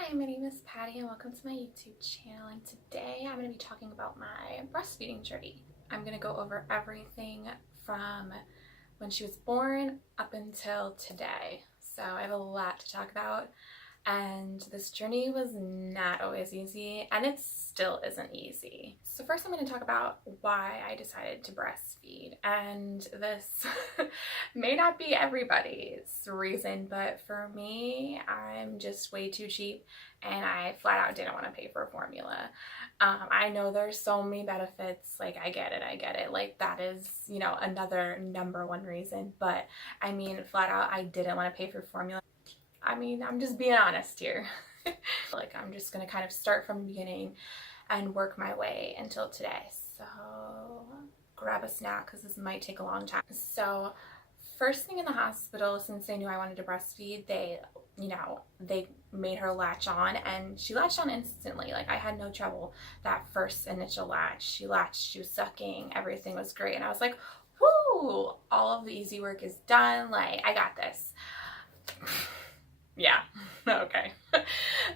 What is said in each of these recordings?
Hi, my name is Patty and welcome to my YouTube channel, and today I'm going to be talking about my breastfeeding journey. I'm going to go over everything from when she was born up until today. So I have a lot to talk about, and this journey was not always easy, and it still isn't easy. So first I'm going to talk about why I decided to breastfeed, and this may not be everybody's reason, but for me, I'm just way too cheap and I flat out didn't want to pay for a formula. I know there's so many benefits, like I get it, like that is, you know, another number one reason, but I mean, flat out, I didn't want to pay for formula. I mean, I'm just being honest here. Like, I'm just gonna kind of start from the beginning and work my way until today. So grab a snack because this might take a long time. So first thing in the hospital, since they knew I wanted to breastfeed, they made her latch on, and she latched on instantly. Like, I had no trouble that first initial latch. She latched, she was sucking, everything was great, and I was like, whoo, all of the easy work is done. Like, I got this. Yeah, okay.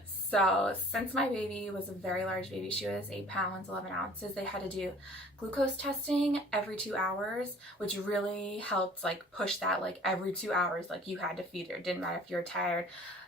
So since my baby was a very large baby, she was 8 pounds, 11 ounces, they had to do glucose testing every 2 hours, which really helped like push that, like every 2 hours, like you had to feed her. It didn't matter if you were tired,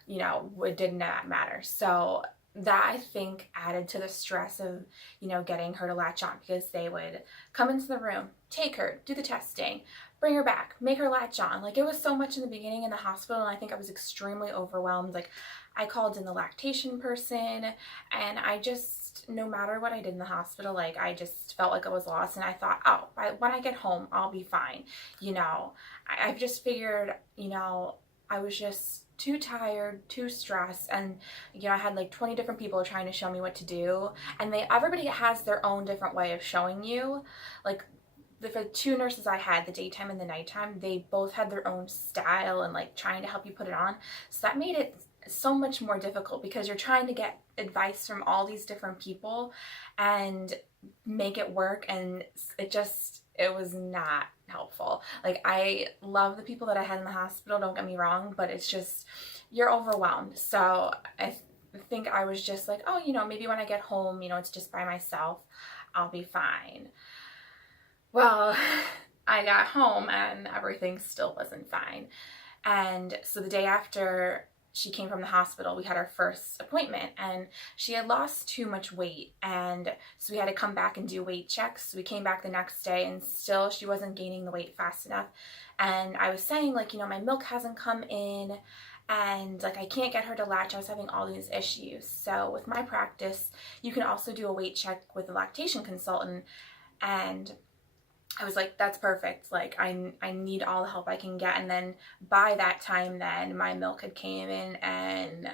you know, it did not matter. So that, I think, added to the stress of, you know, getting her to latch on, because they would come into the room, take her, do the testing, bring her back, make her latch on. Like, it was so much in the beginning in the hospital, and I think I was extremely overwhelmed. Like, I called in the lactation person, and I just, no matter what I did in the hospital, like, I just felt like I was lost, and I thought, oh, when I get home, I'll be fine. You know, I've just figured, you know, I was just too tired, too stressed, and you know, I had like 20 different people trying to show me what to do, and everybody has their own different way of showing you. Like, the 2 nurses I had, the daytime and the nighttime, they both had their own style and like trying to help you put it on. So that made it so much more difficult, because you're trying to get advice from all these different people and make it work, and it was not helpful. Like, I love the people that I had in the hospital, don't get me wrong, but it's just, you're overwhelmed. So I think I was just like, oh, you know, maybe when I get home, you know, it's just by myself, I'll be fine. Well, I got home and everything still wasn't fine. And so the day after she came from the hospital, we had our first appointment, and she had lost too much weight, and so we had to come back and do weight checks. So we came back the next day, and still she wasn't gaining the weight fast enough. And I was saying, like, you know, my milk hasn't come in, and like, I can't get her to latch. I was having all these issues. So with my practice, you can also do a weight check with a lactation consultant, and I was like, that's perfect. Like, I need all the help I can get. And then by that time, then my milk had came in, and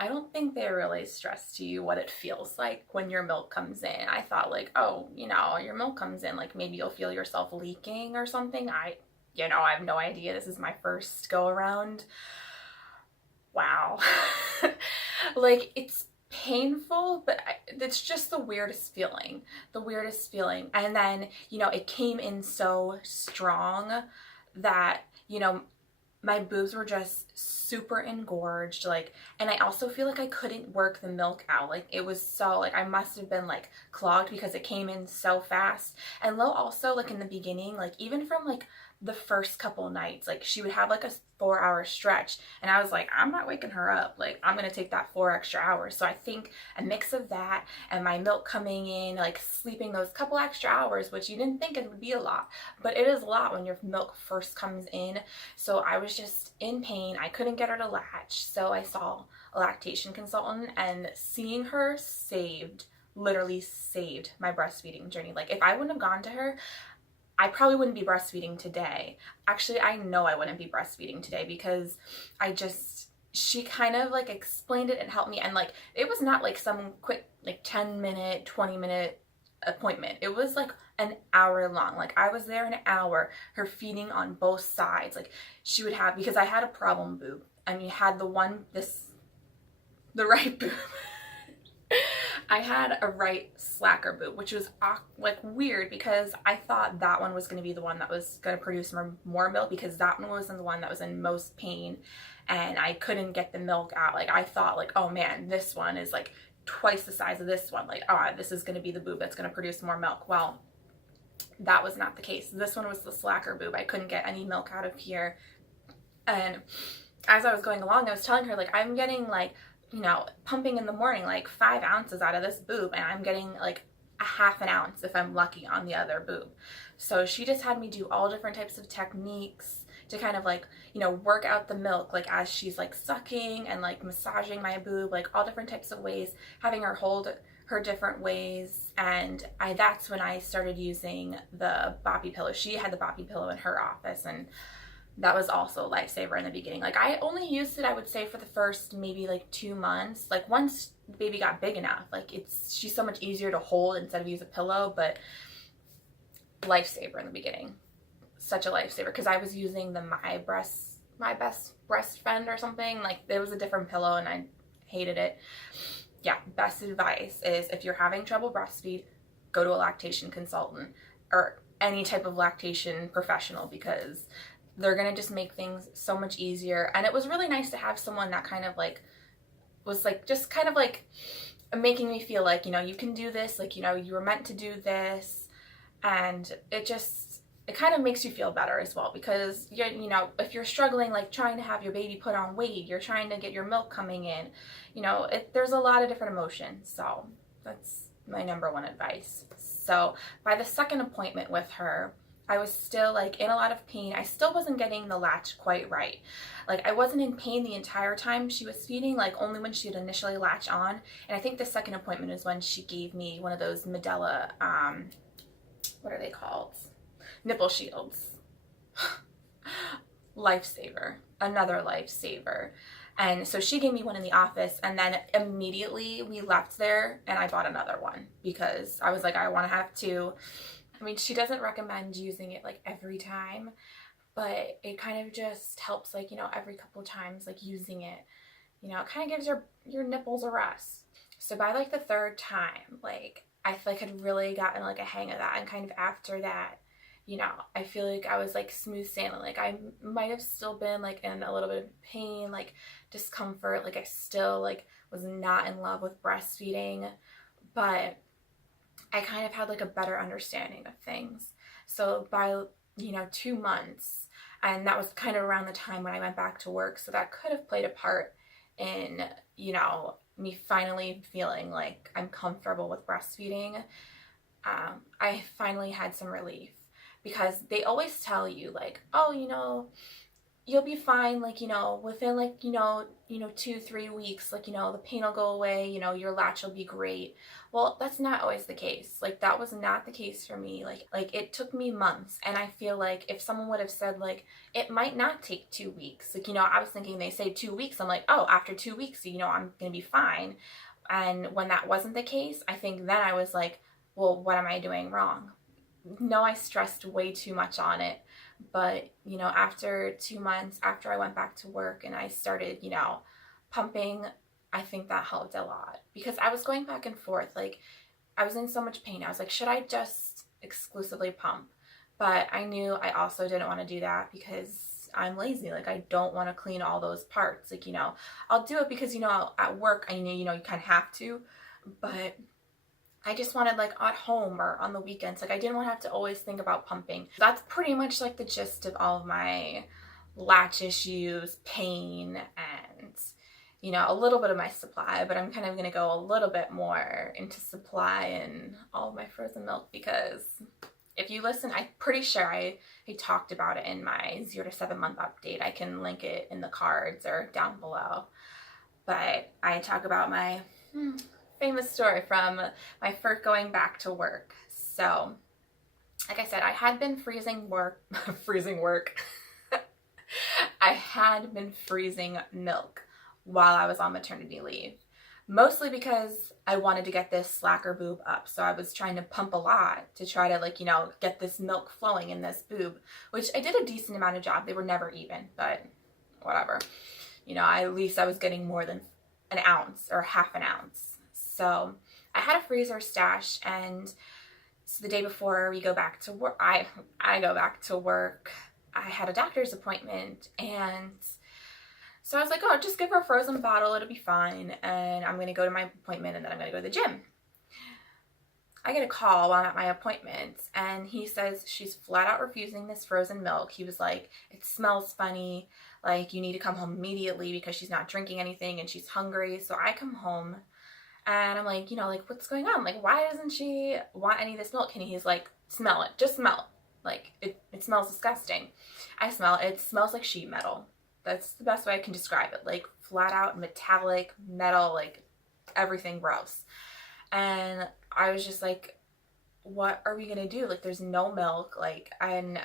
I don't think they really stress to you what it feels like when your milk comes in. I thought, like, oh, you know, your milk comes in, like maybe you'll feel yourself leaking or something. I have no idea. This is my first go around. Wow. Like, it's painful, but it's just the weirdest feeling. And then, you know, it came in so strong that, you know, my boobs were just super engorged, like, and I also feel like I couldn't work the milk out. Like, it was so, like, I must have been like clogged because it came in so fast. And Lo also, like, in the beginning, like, even from like the first couple nights, like, she would have like a 4-hour stretch, and I was like, I'm not waking her up. Like, I'm gonna take that 4 extra hours. So I think a mix of that and my milk coming in, like sleeping those couple extra hours, which you didn't think it would be a lot, but it is a lot when your milk first comes in. So I was just in pain. I couldn't get her to latch. So I saw a lactation consultant, and seeing her literally saved my breastfeeding journey. Like, if I wouldn't have gone to her, I probably wouldn't be breastfeeding today. Actually, I know I wouldn't be breastfeeding today, because she kind of like explained it and helped me. And like, it was not like some quick, like 10-minute, 20-minute appointment. It was like an hour long. Like, I was there an hour, her feeding on both sides. Like, she would have, because I had a problem boob. I mean, had the right boob. I had a right slacker boob, which was like weird because I thought that one was going to be the one that was going to produce more milk, because that one was the one that was in most pain and I couldn't get the milk out. Like I thought like, oh man, this one is like twice the size of this one. Like, oh, this is going to be the boob that's going to produce more milk. Well, that was not the case. This one was the slacker boob. I couldn't get any milk out of here. And as I was going along, I was telling her, like, I'm getting like, you know, pumping in the morning like 5 ounces out of this boob, and I'm getting like a half an ounce if I'm lucky on the other boob. So she just had me do all different types of techniques to kind of like, you know, work out the milk, like as she's like sucking and like massaging my boob, like all different types of ways, having her hold her different ways. And that's when I started using the boppy pillow. She had the boppy pillow in her office, and that was also a lifesaver in the beginning. Like I only used it, I would say, for the first maybe like 2 months. Like once the baby got big enough, like she's so much easier to hold instead of use a pillow, but lifesaver in the beginning. Such a lifesaver, because I was using the My Best Breast Friend or something. Like there was a different pillow and I hated it. Yeah, best advice is if you're having trouble breastfeed, go to a lactation consultant or any type of lactation professional, because they're going to just make things so much easier. And it was really nice to have someone that kind of like was like just kind of like making me feel like, you know, you can do this, like, you know, you were meant to do this. And it kind of makes you feel better as well, because you're, you know, if you're struggling like trying to have your baby put on weight, you're trying to get your milk coming in, you know, there's a lot of different emotions. So that's my number one advice. So by the second appointment with her, I was still like in a lot of pain. I still wasn't getting the latch quite right. Like I wasn't in pain the entire time she was feeding, like only when she would initially latch on. And I think the second appointment is when she gave me one of those Medela, what are they called? Nipple shields. Lifesaver. Another lifesaver. And so she gave me one in the office, and then immediately we left there and I bought another one because I was like, I want to have two. I mean, she doesn't recommend using it like every time, but it kind of just helps, like, you know, every couple times, like using it, you know, it kind of gives your nipples a rest. So by like the third time, like I feel like I'd really gotten like a hang of that, and kind of after that, you know, I feel like I was like smooth sailing. Like I might have still been like in a little bit of pain, like discomfort, like I still like was not in love with breastfeeding, but I kind of had like a better understanding of things. So by, you know, 2 months, and that was kind of around the time when I went back to work, so that could have played a part in, you know, me finally feeling like I'm comfortable with breastfeeding. I finally had some relief, because they always tell you like, oh, you know, you'll be fine, like, you know, within like, you know, 2-3 weeks, like, you know, the pain will go away, you know, your latch will be great. Well, that's not always the case. Like that was not the case for me. Like it took me months, and I feel like if someone would have said like it might not take 2 weeks, like, you know, I was thinking they say 2 weeks, I'm like, oh, after 2 weeks, you know, I'm gonna be fine. And when that wasn't the case, I think then I was like, well, what am I doing wrong? No, I stressed way too much on it. But, you know, after 2 months, after I went back to work and I started, you know, pumping, I think that helped a lot, because I was going back and forth. Like I was in so much pain. I was like, should I just exclusively pump? But I knew I also didn't want to do that because I'm lazy. Like I don't want to clean all those parts. Like, you know, I'll do it because, you know, at work, I know, you know, you kind of have to, but I just wanted like at home or on the weekends. Like I didn't want to have to always think about pumping. That's pretty much like the gist of all of my latch issues, pain, and, you know, a little bit of my supply, but I'm kind of going to go a little bit more into supply and all of my frozen milk, because if you listen, I'm pretty sure I talked about it in my 0 to 7 month update. I can link it in the cards or down below. But I talk about my famous story from my first going back to work. So, like I said, I had been freezing work. I had been freezing milk while I was on maternity leave, mostly because I wanted to get this slacker boob up. So I was trying to pump a lot to try to, like, you know, get this milk flowing in this boob, which I did a decent amount of job. They were never even, but whatever. You know, at least I was getting more than an ounce or half an ounce. So I had a freezer stash, and so the day before we go back to work, I go back to work, I had a doctor's appointment, and so I was like, oh, just give her a frozen bottle, it'll be fine, and I'm gonna go to my appointment, and then I'm gonna go to the gym. I get a call while I'm at my appointment, and he says she's flat out refusing this frozen milk. He was like, it smells funny, like you need to come home immediately because she's not drinking anything and she's hungry. So I come home and I'm like, like, what's going on? Like, why doesn't she want any of this milk? And he's like, smell it, just smell it. Like, it smells disgusting. I smell it, it smells like sheet metal. That's the best way I can describe it. Like, flat out metallic metal, like everything gross. And I was just like, what are we gonna do? Like, there's no milk. Like, and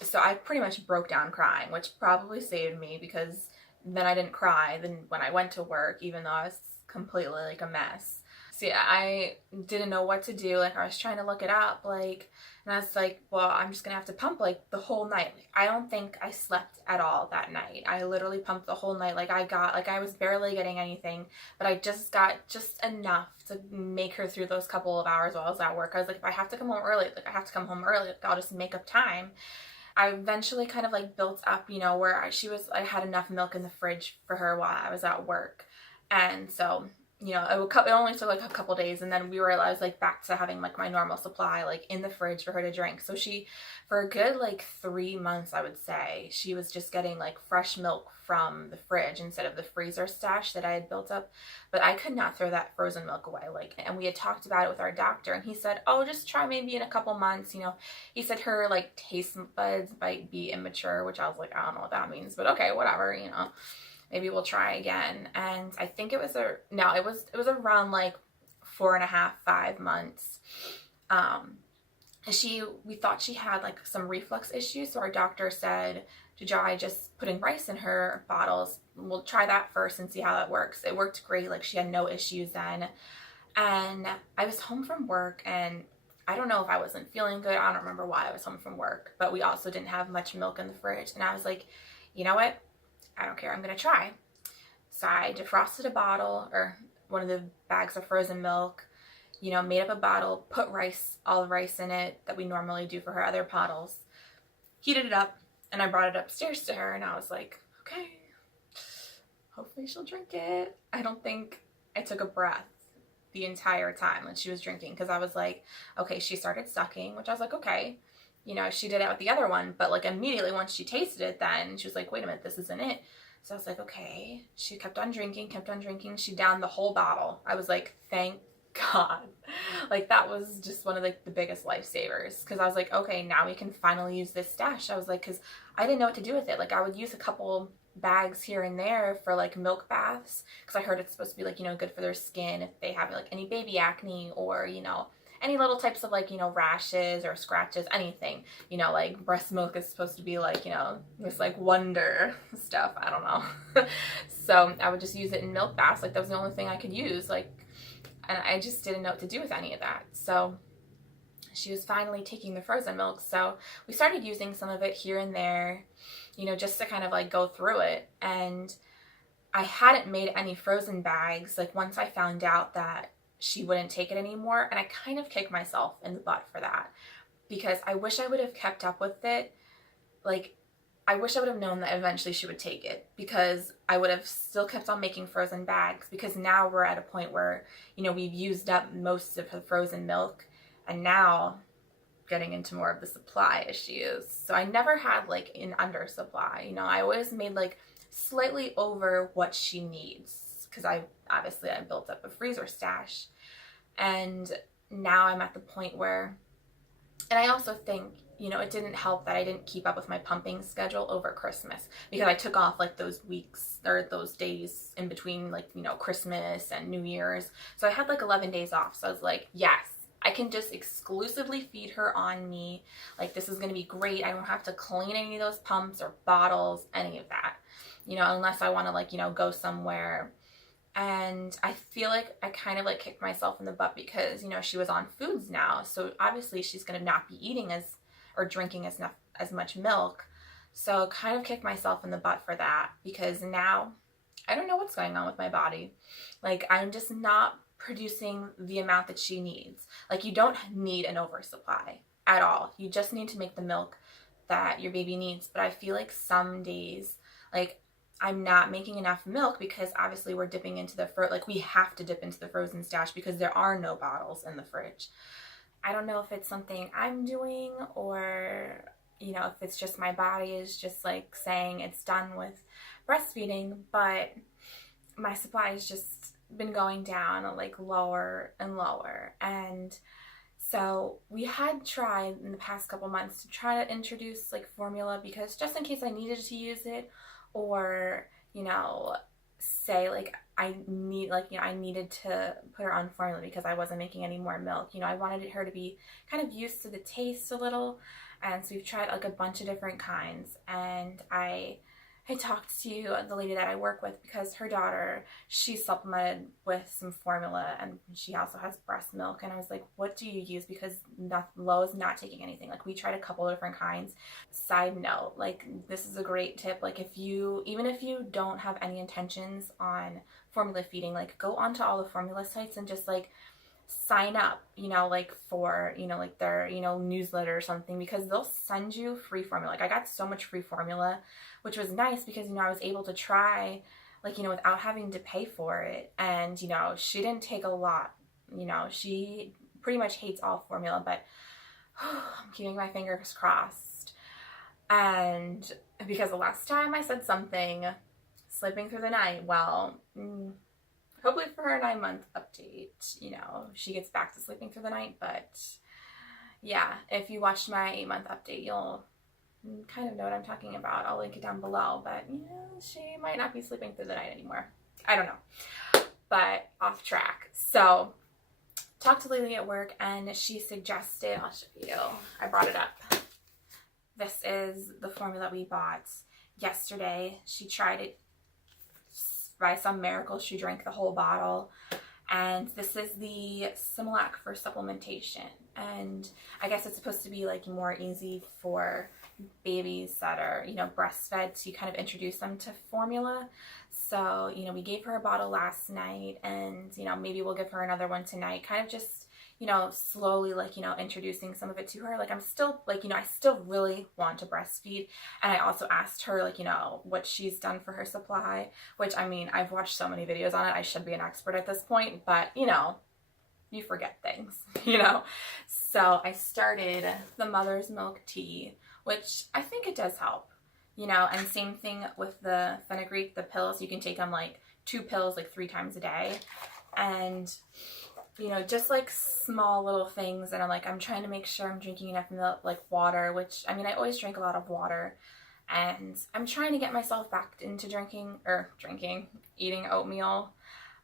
so I pretty much broke down crying, which probably saved me, because then I didn't cry then when I went to work, even though I was completely like a mess. So yeah, I didn't know what to do. Like, I was trying to look it up, like, and I was like, well, I'm just gonna have to pump like the whole night. Like, I don't think I slept at all that night. I literally pumped the whole night. Like, I was barely getting anything, but I just got just enough to make her through those couple of hours while I was at work. I was like, if I have to come home early, like, I have to come home early. Like, I'll just make up time. I eventually kind of like built up, where I had enough milk in the fridge for her while I was at work. And so, it only took like a couple days, and then I was like back to having like my normal supply like in the fridge for her to drink. So for a good like 3 months, I would say, she was just getting like fresh milk from the fridge instead of the freezer stash that I had built up. But I could not throw that frozen milk away. Like, and we had talked about it with our doctor, and he said, oh, just try maybe in a couple months. He said her like taste buds might be immature, which I was like, I don't know what that means, but okay, whatever, maybe we'll try again. And I think it was around like 4.5, 5 months. We thought she had like some reflux issues, so our doctor said to try just putting rice in her bottles. We'll try that first and see how that works. It worked great. Like, she had no issues then. And I was home from work, and I don't know if I wasn't feeling good. I don't remember why I was home from work, but we also didn't have much milk in the fridge. And I was like, you know what? I don't care, I'm gonna try. So I defrosted a bottle, or one of the bags of frozen milk, made up a bottle, put all the rice in it that we normally do for her other bottles, heated it up, and I brought it upstairs to her, and I was like, okay, hopefully she'll drink it. I don't think I took a breath the entire time when she was drinking, because I was like, okay, she started sucking, which I was like, okay. She did it with the other one, but like immediately once she tasted it, then she was like, wait a minute, this isn't it. So I was like, okay. She kept on drinking. She downed the whole bottle. I was like, thank God. Like, that was just one of like the biggest lifesavers, because I was like, okay, now we can finally use this stash. I was like, because I didn't know what to do with it. Like, I would use a couple bags here and there for like milk baths, because I heard it's supposed to be like, good for their skin if they have like any baby acne, or any little types of like, rashes or scratches, anything, like breast milk is supposed to be like, this like wonder stuff. I don't know. So I would just use it in milk baths. Like, that was the only thing I could use. Like, and I just didn't know what to do with any of that. So she was finally taking the frozen milk. So we started using some of it here and there, just to kind of like go through it. And I hadn't made any frozen bags, like, once I found out that she wouldn't take it anymore. And I kind of kicked myself in the butt for that, because I wish I would have kept up with it. Like, I wish I would have known that eventually she would take it, because I would have still kept on making frozen bags, because now we're at a point where, we've used up most of the frozen milk, and now getting into more of the supply issues. So I never had like an undersupply. I always made like slightly over what she needs, because I built up a freezer stash. And now I'm at the point where, and I also think, it didn't help that I didn't keep up with my pumping schedule over Christmas, because I took off like those weeks or those days in between, like, Christmas and New Year's. So I had like 11 days off. So I was like, yes, I can just exclusively feed her on me. Like, this is going to be great. I don't have to clean any of those pumps or bottles, any of that, unless I want to like, go somewhere. And I feel like I kind of like kicked myself in the butt, because, she was on foods now. So obviously she's going to not be eating or drinking as much milk. So kind of kicked myself in the butt for that, because now I don't know what's going on with my body. Like, I'm just not producing the amount that she needs. Like, you don't need an oversupply at all. You just need to make the milk that your baby needs. But I feel like some days, like, I'm not making enough milk because obviously we're dipping into the like, we have to dip into the frozen stash because there are no bottles in the fridge. I don't know if it's something I'm doing, or, you know, if it's just my body is just like saying it's done with breastfeeding, but my supply has just been going down, like lower and lower. And so we had tried in the past couple months to try to introduce like formula, because just in case I needed to use it, or, you know, say like I needed to put her on formula because I wasn't making any more milk. You know, I wanted her to be kind of used to the taste a little. And so we've tried like a bunch of different kinds. And I talked to the lady that I work with, because her daughter, she supplemented with some formula, and she also has breast milk. And I was like, what do you use? Because Lo is not taking anything. Like, we tried a couple of different kinds. Side note, like, this is a great tip. Like, even if you don't have any intentions on formula feeding, like, go onto all the formula sites and just like sign up, you know, like for, you know, like their, you know, newsletter or something, because they'll send you free formula. Like, I got so much free formula, which was nice because, you know, I was able to try, like, you know, without having to pay for it. And, you know, she didn't take a lot. You know, she pretty much hates all formula, but I'm keeping my fingers crossed. And because the last time I said something, sleeping through the night, well, hopefully for her 9-month update, you know, she gets back to sleeping through the night. But yeah, if you watched my 8-month update, you'll kind of know what I'm talking about. I'll link it down below. But yeah, she might not be sleeping through the night anymore. I don't know. But off track. So talked to Lily at work, and she suggested, I'll show you, I brought it up. This is the formula we bought yesterday. She tried it. By some miracle, she drank the whole bottle. And this is the Similac for supplementation. And I guess it's supposed to be like more easy for babies that are, you know, breastfed, so you kind of introduce them to formula. So, you know, we gave her a bottle last night, and, you know, maybe we'll give her another one tonight, kind of just, you know, slowly, like, you know, introducing some of it to her. Like, I'm still, like, you know, I still really want to breastfeed. And I also asked her, like, you know, what she's done for her supply, which, I mean, I've watched so many videos on it. I should be an expert at this point, but, you know, you forget things, you know. So I started the mother's milk tea, which I think it does help, you know. And same thing with the fenugreek, the pills. You can take them like 2 pills like 3 times a day. And, you know, just like small little things. And I'm trying to make sure I'm drinking enough milk, like water, which, I mean, I always drink a lot of water. And I'm trying to get myself back into eating oatmeal.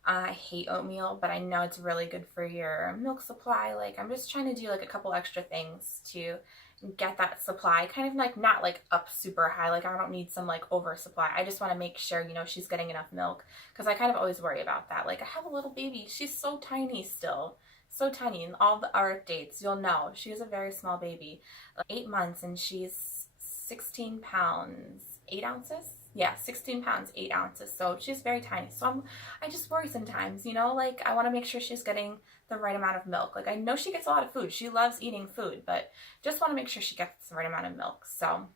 I hate oatmeal, but I know it's really good for your milk supply. Like, I'm just trying to do like a couple extra things to get that supply kind of like not like up super high. Like, I don't need some like oversupply. I just want to make sure, you know, she's getting enough milk, because I kind of always worry about that. Like, I have a little baby. She's so tiny still. So tiny. In all our updates, you'll know she is a very small baby. 8 months, and she's 16 pounds, 8 ounces. Yeah, 16 pounds, 8 ounces. So she's very tiny. So I just worry sometimes, you know, like, I want to make sure she's getting the right amount of milk. Like, I know she gets a lot of food. She loves eating food, but just want to make sure she gets the right amount of milk. So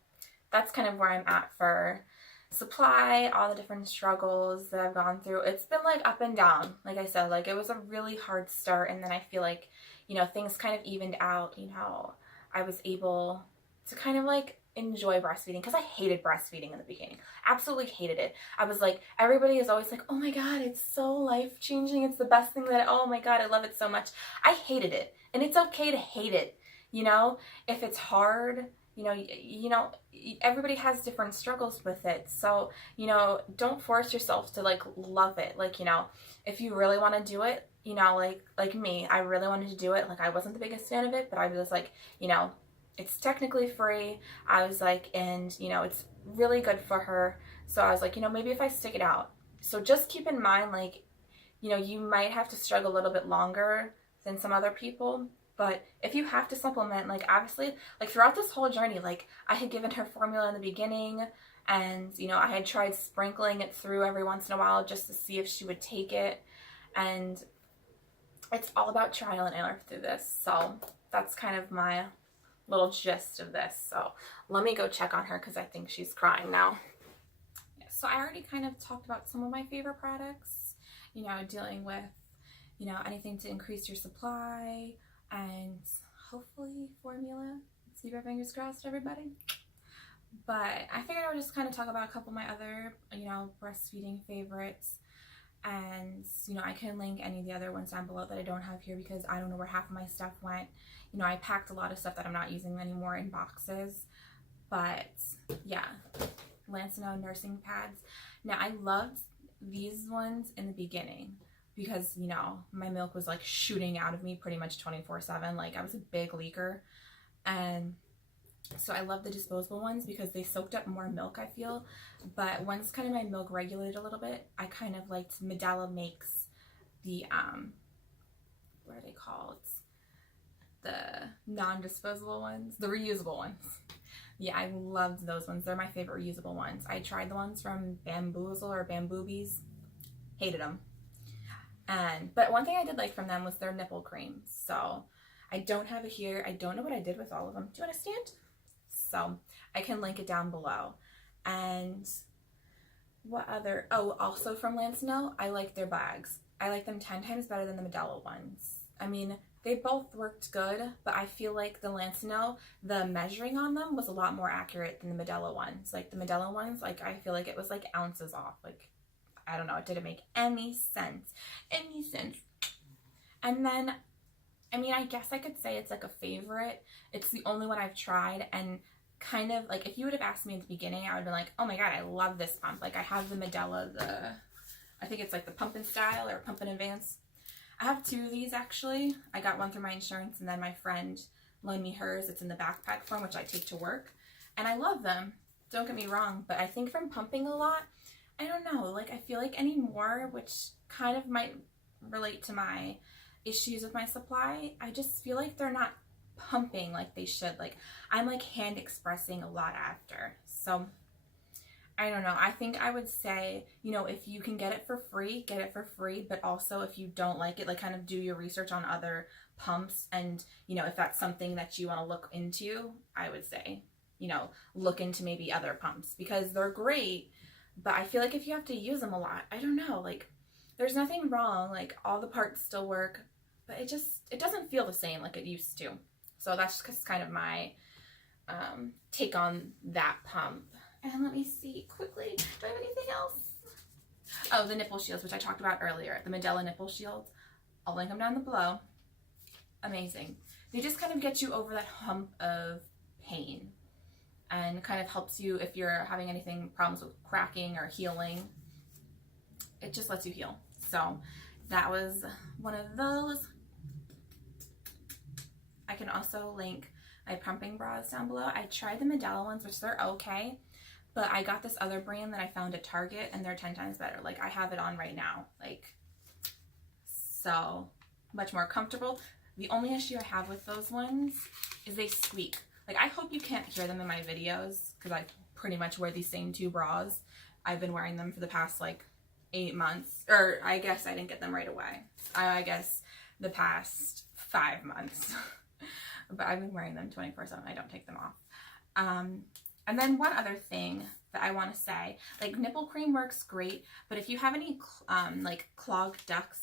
that's kind of where I'm at for supply, all the different struggles that I've gone through. It's been like up and down. Like I said, like, it was a really hard start, and then I feel like, you know, things kind of evened out. You know, I was able to kind of like enjoy breastfeeding, because I hated breastfeeding in the beginning. Absolutely hated it. I was like, everybody is always like, oh my god, it's so life-changing, it's the best thing that, oh my god, I love it so much. I hated it, and it's okay to hate it, you know. If it's hard, you know, everybody has different struggles with it. So, you know, don't force yourself to like love it. Like, you know, if you really want to do it, you know, like me, I really wanted to do it. Like, I wasn't the biggest fan of it, but I was like, you know, it's technically free. I was like, and, you know, it's really good for her. So I was like, you know, maybe if I stick it out. So just keep in mind, like, you know, you might have to struggle a little bit longer than some other people. But if you have to supplement, like, obviously, like, throughout this whole journey, like, I had given her formula in the beginning, And, you know, I had tried sprinkling it through every once in a while just to see if she would take it. And it's all about trial and error through this. So that's kind of my little gist of this. So let me go check on her because I think she's crying now. Yeah, so I already kind of talked about some of my favorite products, you know, dealing with, you know, anything to increase your supply and hopefully formula. Let's keep our fingers crossed, everybody. But I figured I would just kind of talk about a couple of my other, you know, breastfeeding favorites. And, you know, I can link any of the other ones down below that I don't have here because I don't know where half of my stuff went. You know, I packed a lot of stuff that I'm not using anymore in boxes. But, yeah, Lancino nursing pads. Now, I loved these ones in the beginning because, you know, my milk was, like, shooting out of me pretty much 24/7. Like, I was a big leaker. And so I love the disposable ones because they soaked up more milk, I feel. But once kind of my milk regulated a little bit, I kind of liked Medela makes the, what are they called? The non-disposable ones, the reusable ones. Yeah, I loved those ones. They're my favorite reusable ones. I tried the ones from Bamboozle or Bamboobies. Hated them. But one thing I did like from them was their nipple cream. So I don't have it here. I don't know what I did with all of them. Do you want to stand? So I can link it down below. And what other, oh, also from Lancino, I like their bags. I like them 10 times better than the Medela ones. I mean, they both worked good, but I feel like the Lancino, the measuring on them was a lot more accurate than the Medela ones. Like the Medela ones, like I feel like it was like ounces off. Like, I don't know, it didn't make any sense. Any sense. And then, I mean, I guess I could say it's like a favorite. It's the only one I've tried, and kind of like if you would have asked me at the beginning, I would have been like, oh my god, I love this pump. Like I have the Medela, I think it's like the Pump in Style or Pump in Advance. I have two of these actually. I got one through my insurance and then my friend loaned me hers. It's in the backpack form, which I take to work. And I love them. Don't get me wrong, but I think from pumping a lot, I don't know, like I feel like anymore, which kind of might relate to my issues with my supply, I just feel like they're not pumping like they should. Like I'm like hand expressing a lot after. So I don't know. I think I would say, you know, if you can get it for free, get it for free. But also if you don't like it, like kind of do your research on other pumps. And, you know, if that's something that you want to look into, I would say, you know, look into maybe other pumps because they're great. But I feel like if you have to use them a lot, I don't know, like there's nothing wrong. Like all the parts still work, but it doesn't feel the same like it used to. So that's just kind of my take on that pump. And let me see quickly, do I have anything else? Oh, the nipple shields, which I talked about earlier. The Medela nipple shields. I'll link them down below. Amazing. They just kind of get you over that hump of pain and kind of helps you if you're having anything, problems with cracking or healing. It just lets you heal. So that was one of those. I can also link my pumping bras down below. I tried the Medela ones, which they're okay, but I got this other brand that I found at Target and they're 10 times better. Like I have it on right now, like, so much more comfortable. The only issue I have with those ones is they squeak. Like I hope you can't hear them in my videos because I pretty much wear these same two bras. I've been wearing them for the past like 8 months, or I guess I didn't get them right away. I guess the past 5 months. But I've been wearing them 24/7. I don't take them off. And then one other thing that I want to say, like nipple cream works great, but if you have any like clogged ducts,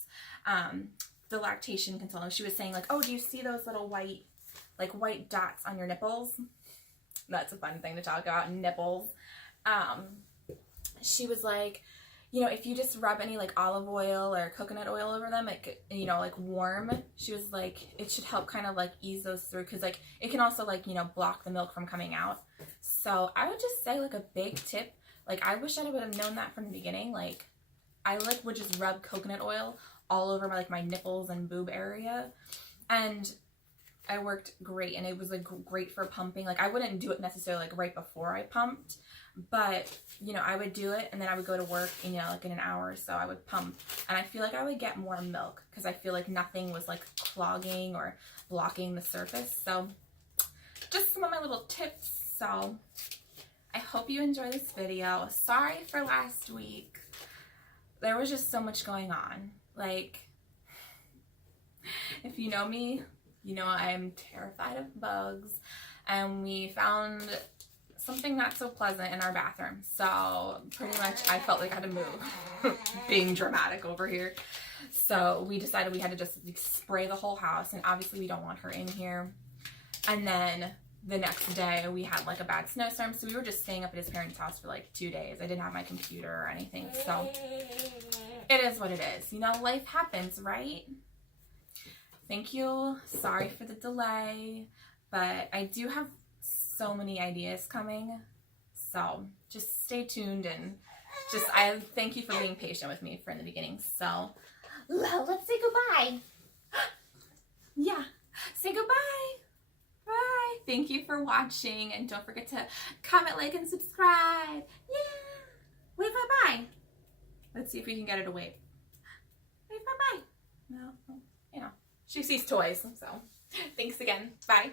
the lactation consultant, she was saying like, oh, do you see those little white dots on your nipples? That's a fun thing to talk about, nipples. She was like, you know, if you just rub any like olive oil or coconut oil over them, it, you know, like warm, she was like, it should help kind of like ease those through because like it can also like, you know, block the milk from coming out. So I would just say like a big tip, like I wish I would have known that from the beginning. Like I like would just rub coconut oil all over my like my nipples and boob area, and I worked great, and it was like great for pumping. Like I wouldn't do it necessarily like right before I pumped, but you know I would do it and then I would go to work, and you know like in an hour or so I would pump, and I feel like I would get more milk because I feel like nothing was like clogging or blocking the surface. So just some of my little tips. So I hope you enjoy this video. Sorry for last week. There was just so much going on. Like, if you know me, you know I'm terrified of bugs, and we found something not so pleasant in our bathroom. So pretty much I felt like I had to move. Being dramatic over here. So we decided we had to just spray the whole house, and obviously we don't want her in here. And then the next day we had like a bad snowstorm, so we were just staying up at his parents' house for like 2 days. I didn't have my computer or anything, so it is what it is. You know, life happens, right? Thank you. Sorry for the delay, but I do have so many ideas coming, so just stay tuned, and I thank you for being patient with me from the beginning. So let's say goodbye. Yeah, say goodbye. Bye. Thank you for watching, and don't forget to comment, like, and subscribe. Yeah. Wave bye-bye. Let's see if we can get her to wave. Wave bye-bye. No, you know, she sees toys, so thanks again. Bye.